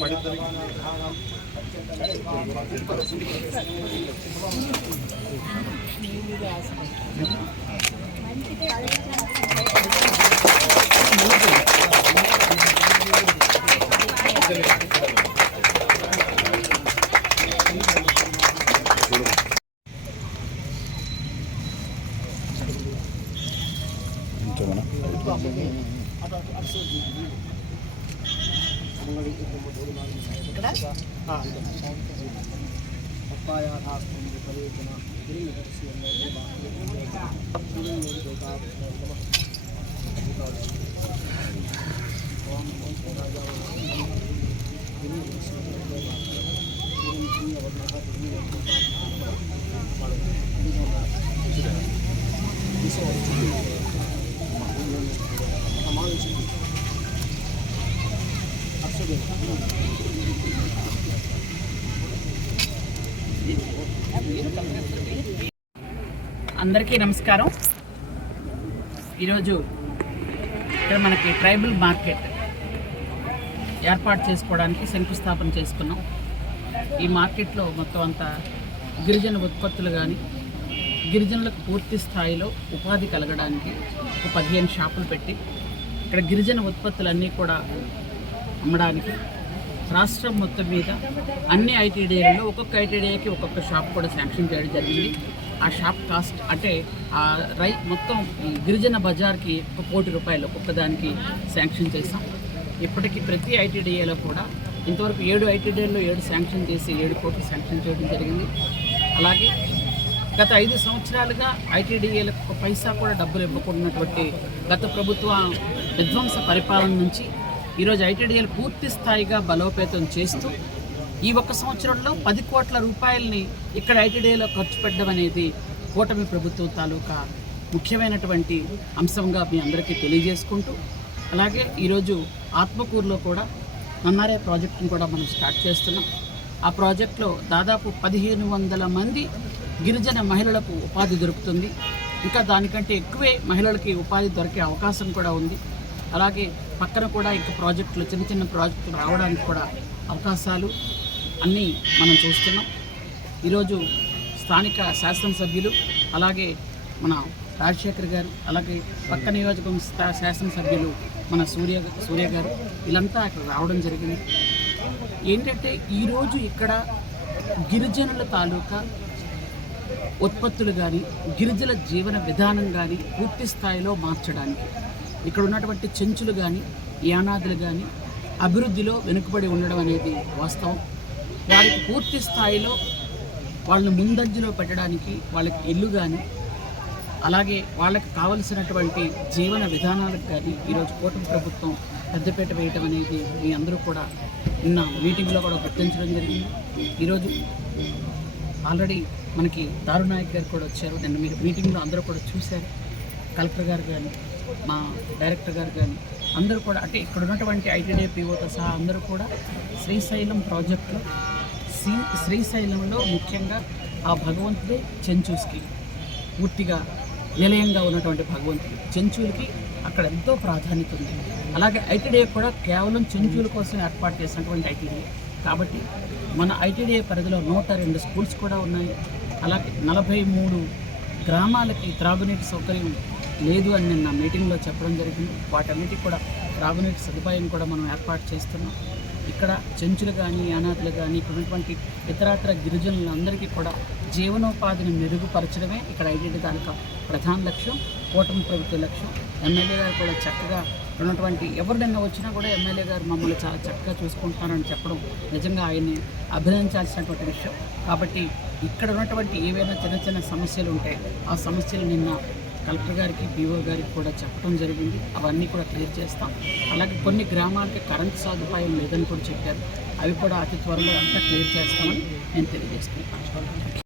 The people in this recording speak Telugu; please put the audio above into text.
పడిద్దరికి Kenapa? Ah. Apa yang harus diperlukan? Kirim అందరికీ నమస్కారం. ఈరోజు ఇక్కడ మనకి ట్రైబల్ మార్కెట్ ఏర్పాటు చేసుకోవడానికి శంకుస్థాపన చేసుకున్నాం. ఈ మార్కెట్లో మొత్తం అంతా గిరిజన ఉత్పత్తులు కానీ గిరిజనులకు పూర్తి స్థాయిలో ఉపాధి కలగడానికి ఒక పదిహేను షాపులు పెట్టి ఇక్కడ గిరిజన ఉత్పత్తులన్నీ కూడా అమ్మడానికి రాష్ట్రం మొత్తం మీద అన్ని ఐటీడీఏలలో ఒక్కొక్క ఐటీడీఏకి ఒక్కొక్క షాప్ కూడా శాంక్షన్ చేయడం జరిగింది. ఆ షాప్ కాస్ట్ అంటే ఆ రై మొత్తం గిరిజన బజార్కి ఒక కోటి రూపాయలు ఒక్కొక్క దానికి శాంక్షన్ చేసాం ఇప్పటికీ ప్రతి ఐటీడీఏలో కూడా ఇంతవరకు ఏడు ఐటీడీఏలో ఏడు శాంక్షన్ చేసి ఏడు కోట్లు శాంక్షన్ చేయడం జరిగింది. అలాగే గత ఐదు సంవత్సరాలుగా ఐటీడీఏలకు ఒక పైసా కూడా డబ్బులు ఇవ్వకున్నటువంటి గత ప్రభుత్వ విధ్వంస పరిపాలన నుంచి ఈరోజు ఐటీడీఏలు పూర్తి స్థాయిగా బలోపేతం చేస్తూ ఈ ఒక్క సంవత్సరంలో పది కోట్ల రూపాయలని ఇక్కడ ఐటీడీఏలో ఖర్చు పెట్టడం అనేది కూటమి ప్రభుత్వం తాలూకా ముఖ్యమైనటువంటి అంశంగా మీ అందరికీ తెలియజేసుకుంటూ అలాగే ఈరోజు ఆత్మకూరులో కూడా నన్నారే ప్రాజెక్టును కూడా మనం స్టార్ట్ చేస్తున్నాం. ఆ ప్రాజెక్టులో దాదాపు పదిహేను వందల మంది గిరిజన మహిళలకు ఉపాధి దొరుకుతుంది. ఇంకా దానికంటే ఎక్కువే మహిళలకి ఉపాధి దొరికే అవకాశం కూడా ఉంది. అలాగే పక్కన కూడా ఇంకా ప్రాజెక్టులు చిన్న చిన్న ప్రాజెక్టులు రావడానికి కూడా అవకాశాలు అన్నీ మనం చూస్తున్నాం. ఈరోజు స్థానిక శాసనసభ్యులు అలాగే మన రాజశేఖర్ గారు అలాగే పక్క నియోజకవర్గం శాసనసభ్యులు మన సూర్య సూర్య గారు వీళ్ళంతా అక్కడ రావడం జరిగింది. ఏంటంటే ఈరోజు ఇక్కడ గిరిజనుల తాలూకా ఉత్పత్తులు కానీ గిరిజల జీవన విధానం కానీ పూర్తి స్థాయిలో మార్చడానికి ఇక్కడ ఉన్నటువంటి చెంచులు కానీ యానాదులు కానీ అభివృద్ధిలో వెనుకబడి ఉండడం అనేది వాస్తవం. వారికి పూర్తి స్థాయిలో వాళ్ళని ముందంజలో పెట్టడానికి వాళ్ళకి ఇల్లు కానీ అలాగే వాళ్ళకి కావలసినటువంటి జీవన విధానాలకు కానీ ఈరోజు కూటమి ప్రభుత్వం పెద్దపేట వేయటం అనేది మీ అందరూ కూడా నిన్న మీటింగ్లో కూడా గుర్తించడం జరిగింది. ఈరోజు ఆల్రెడీ మనకి దారునాయక్ గారు కూడా వచ్చారు. నిన్న మీరు మీటింగ్లో అందరూ కూడా చూశారు. కలెక్టర్ గారు కానీ మా డైరెక్టర్ గారు కానీ అందరూ కూడా అంటే ఇక్కడ ఉన్నటువంటి ఐటీడీ పీఓతో సహా అందరూ కూడా శ్రీశైలం ప్రాజెక్టులో శ్రీ శ్రీశైలంలో ముఖ్యంగా ఆ భగవంతుడే చెంచూస్కి పూర్తిగా నిలయంగా ఉన్నటువంటి భగవంతుడు. చెంచూలకి అక్కడ ఎంతో ప్రాధాన్యత ఉంది. అలాగే ఐటీడీఏ కూడా కేవలం చెంచూల కోసం ఏర్పాటు చేసినటువంటి ఐటీడీఏ కాబట్టి మన ఐటీడీఏ పరిధిలో నూట రెండు స్కూల్స్ కూడా ఉన్నాయి. అలాగే నలభై మూడు గ్రామాలకి త్రాగునీటి సౌకర్యం లేదు అని నిన్న మీటింగ్లో చెప్పడం జరిగింది. వాటన్నిటికి కూడా త్రాగునీటి సదుపాయం కూడా మనం ఏర్పాటు చేస్తున్నాం. ఇక్కడ చెంచులు కానీ అనాథులు కానీ ఇక్కడ ఉన్నటువంటి ఇతరాతర గిరిజనులందరికీ కూడా జీవనోపాధిని మెరుగుపరచడమే ఇక్కడ ఐడెంటి దానికి ప్రధాన లక్ష్యం కూటమి ప్రభుత్వ లక్ష్యం. ఎమ్మెల్యే గారు కూడా చక్కగా ఉన్నటువంటి ఎవరినైనా వచ్చినా కూడా ఎమ్మెల్యే గారు మమ్మల్ని చాలా చక్కగా చూసుకుంటున్నారని చెప్పడం నిజంగా ఆయన్ని అభినందించాల్సినటువంటి విషయం. కాబట్టి ఇక్కడ ఉన్నటువంటి ఏవైనా చిన్న చిన్న సమస్యలు ఉంటాయి ఆ సమస్యలు నిన్న కలెక్టర్ గారికి బీఓ గారికి కూడా చెప్పడం జరిగింది. అవన్నీ కూడా క్లియర్ చేస్తాం. అలాగే కొన్ని గ్రామాలకి కరెంట్ సదుపాయం లేదని కూడా చెప్పారు. అవి కూడా అతి త్వరలో అంతా క్లియర్ చేస్తామని నేను తెలియజేస్తున్నాను.